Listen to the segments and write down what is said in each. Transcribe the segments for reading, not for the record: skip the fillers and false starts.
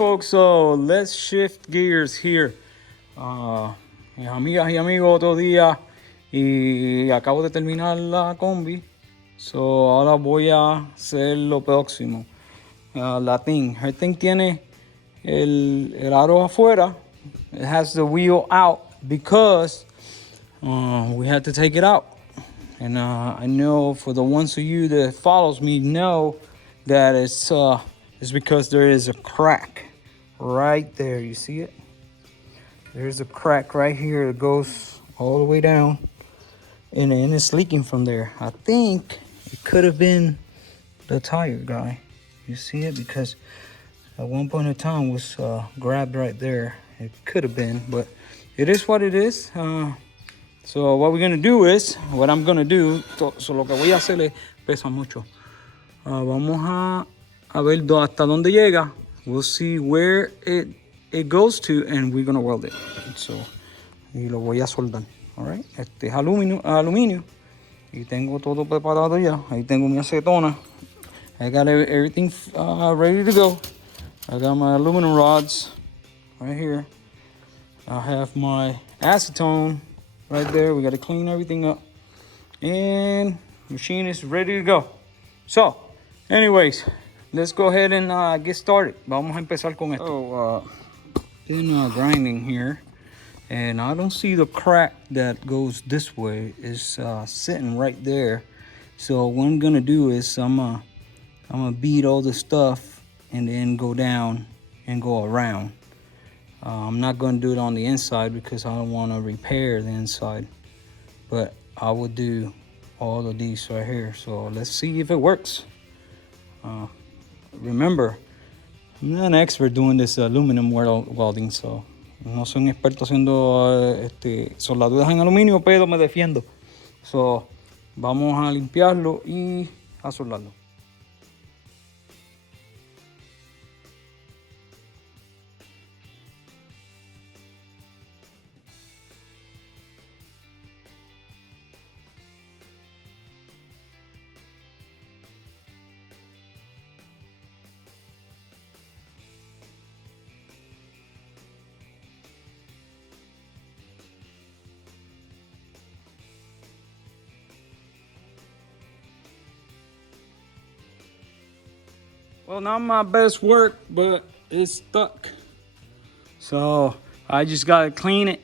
folks, so let's shift gears here. Mis amigas y amigos, otro día y acabo de terminar la combi. So ahora voy a hacer lo próximo. La TIG. HERTHING tiene el aro afuera. It has the wheel out because we had to take it out. And I know for the ones of you that follows me know that it's because there is a crack right there. You see it? There's a crack right here that goes all the way down, and it's leaking from there. I think it could have been the tire guy. You see it? Because at one point in time was grabbed right there. It could have been, but it is what it is. So what we're gonna do is, what I'm gonna do, so lo que voy a hacer es, pesa mucho. Vamos a ver hasta dónde llega. We'll see where it goes to, and we're gonna weld it. So, y lo voy a soldar. All right. Este es aluminio. Y tengo todo preparado ya. Ahí tengo mi acetona. I got everything ready to go. I got my aluminum rods right here. I have my acetone right there. We got to clean everything up, and machine is ready to go. So anyways, let's go ahead and get started. Vamos a empezar con esto. So been grinding here, and I don't see the crack that goes this way. It's sitting right there. So what I'm gonna do is I'm gonna beat all the stuff and then go down and go around. I'm not going to do it on the inside because I don't want to repair the inside, but I will do all of these right here. So let's see if it works. Remember, I'm not an expert doing this aluminum welding, so no soy un experto haciendo soldaduras en aluminio, pero me defiendo. So vamos a limpiarlo y a soldarlo. Well, not my best work, but it's stuck. So I just gotta clean it,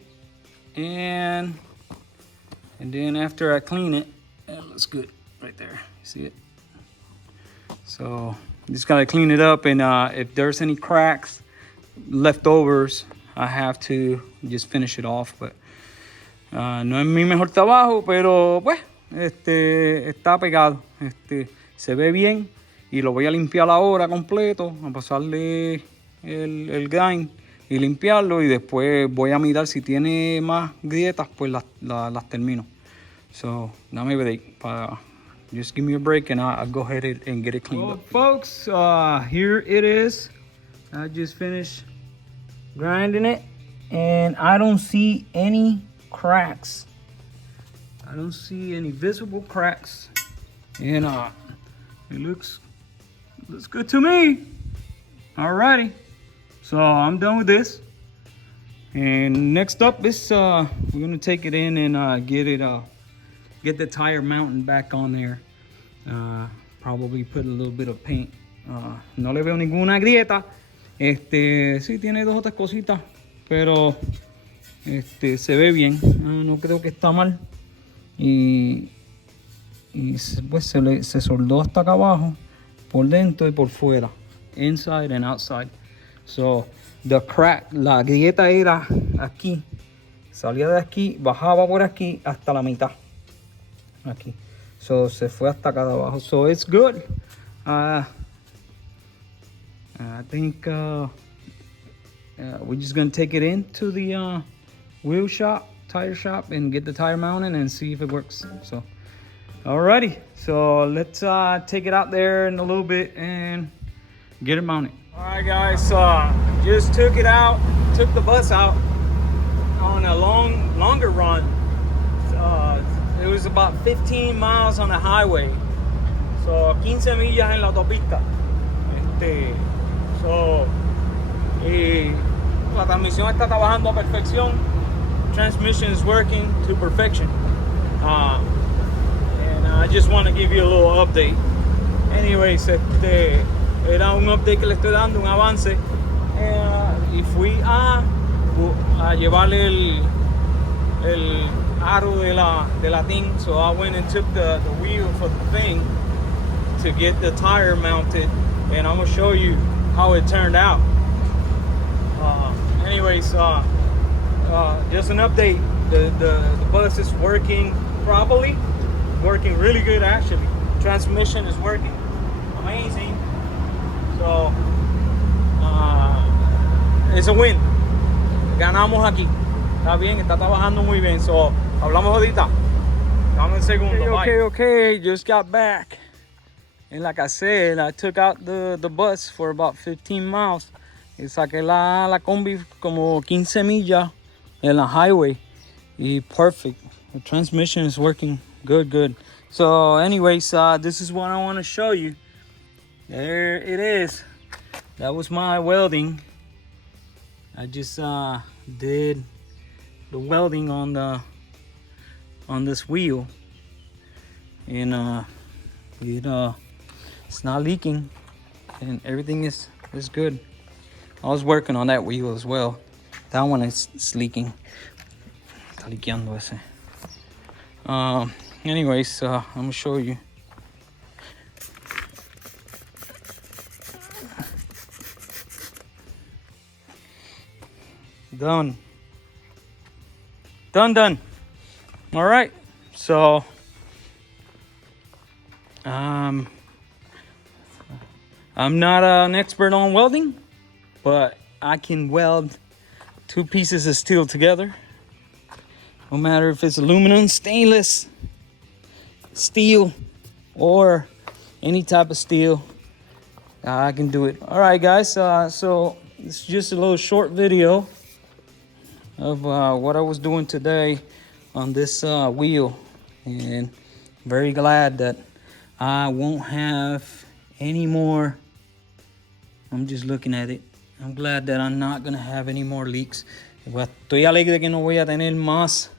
and then after I clean it, it looks good right there. See it? So just gotta clean it up, and if there's any cracks, leftovers, I have to just finish it off. But no es mi mejor trabajo, pero pues está pegado. Se ve bien. Y lo voy a limpiar ahora completo, a pasarle el grind y limpiarlo, y después voy a mirar si tiene más grietas, pues las termino. So dame break, just give me a break and I'll go ahead and get it cleaned up. Folks, here it is. I just finished grinding it, and I don't see any cracks. I don't see any visible cracks, and it looks good to me. Alrighty, so I'm done with this, and next up is we're gonna take it in and get the tire mounting back on there. Probably put a little bit of paint. No le veo ninguna grieta. Sí tiene dos o tres cositas, pero se ve bien. No creo que está mal, y pues se soldó hasta acá abajo, por dentro y por fuera, inside and outside. So the crack, la grieta era aquí, salía de aquí, bajaba por aquí hasta la mitad, aquí. So se fue hasta acá de abajo. So it's good. I think we're just gonna take it into the wheel shop, tire shop, and get the tire mounted and see if it works. So alrighty, so let's take it out there in a little bit and get it mounted. Alright guys, just took it out, took the bus out on a longer run. It was about 15 miles on the highway, so 15 millas en la autopista. So y la transmisión está trabajando a perfección. Transmission is working to perfection. And I just want to give you a little update. Anyways, era un update que le estoy dando, un avance. Y fui a llevarle el aro de la thing. So I went and took the wheel for the thing to get the tire mounted, and I'm gonna show you how it turned out. Anyways, just an update. The bus is working properly, working really good actually. Transmission is working amazing. So it's a win. Ganamos aquí. Está bien, está trabajando muy bien. So hablamos ahorita. Dame un segundo. Okay. Just got back. And like I said, I took out the bus for about 15 miles. Y saqué la combi como 15 millas en la highway. Y perfect. The transmission is working good. So anyways, this is what I want to show you. There it is. That was my welding. I just did the welding on this wheel, and it's not leaking, and everything is good. I was working on that wheel as well. That one is leaking. Está liqueando ese. Anyways, I'm gonna show you. Done. All right. So, I'm not an expert on welding, but I can weld two pieces of steel together. No matter if it's aluminum, stainless, steel, or any type of steel, I can do it. All right, guys. So it's just a little short video of what I was doing today on this wheel, and very glad that I won't have any more. I'm just looking at it. I'm glad that I'm not gonna have any more leaks. Estoy alegre que no voy a tener más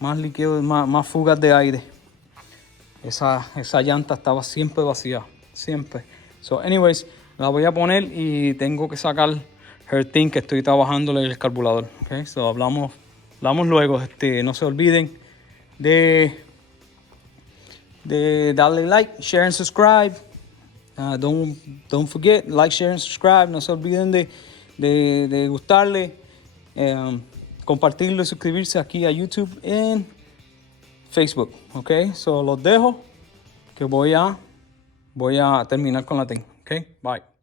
líquido, más fugas de aire. Esa llanta estaba siempre vacía, siempre. So anyways, la voy a poner y tengo que sacar HERTHING, que estoy trabajándole el carburador. Okay, so hablamos luego. No se olviden de darle like, share and subscribe. Don't forget, like, share and subscribe. No se olviden de gustarle, compartirlo y suscribirse aquí a YouTube y Facebook. Okay, so los dejo, que voy a terminar con la TIG. Okay, bye.